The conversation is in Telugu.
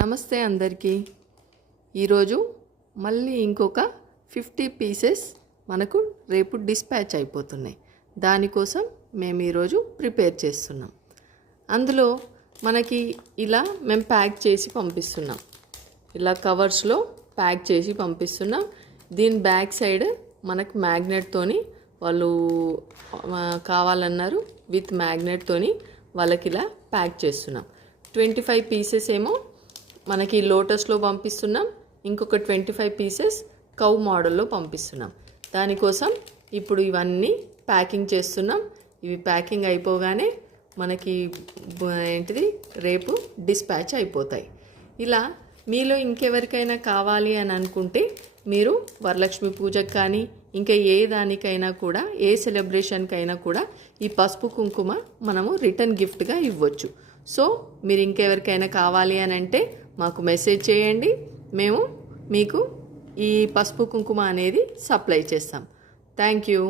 నమస్తే అందరికీ. ఈరోజు మళ్ళీ ఇంకొక 50 పీసెస్ మనకు రేపు డిస్పాచ్ అయిపోతున్నాయి. దానికోసం మేము ఈరోజు ప్రిపేర్ చేస్తున్నాం. అందులో మనకి ఇలా మేము ప్యాక్ చేసి పంపిస్తున్నాం. ఇలా కవర్స్లో ప్యాక్ చేసి పంపిస్తున్నాం. దీని బ్యాక్ సైడ్ మనకు మ్యాగ్నెట్తోని వాళ్ళు కావాలన్నారు. విత్ మ్యాగ్నెట్తోని వాళ్ళకి ఇలా ప్యాక్ చేస్తున్నాం. 25 పీసెస్ ఏమో మనకి లోటస్లో పంపిస్తున్నాం. ఇంకొక 25 పీసెస్ కౌ మోడల్లో పంపిస్తున్నాం. దానికోసం ఇప్పుడు ఇవన్నీ ప్యాకింగ్ చేస్తున్నాం. ఇవి ప్యాకింగ్ అయిపోగానే మనకి రేపు డిస్పాచ్ అయిపోతాయి. ఇలా మీలో ఇంకెవరికైనా కావాలి అని అనుకుంటే మీరు వరలక్ష్మి పూజకు కానీ ఇంకా ఏ దానికైనా కూడా ఏ సెలబ్రేషన్కైనా కూడా ఈ పసుపు కుంకుమ మనము రిటర్న్ గిఫ్ట్గా ఇవ్వచ్చు. సో మీరు ఇంకెవరికైనా కావాలి అని అంటే మాకు మెసేజ్ చేయండి. మేము మీకు ఈ పసుపు కుంకుమ అనేది సప్లై చేస్తాం. Thank you.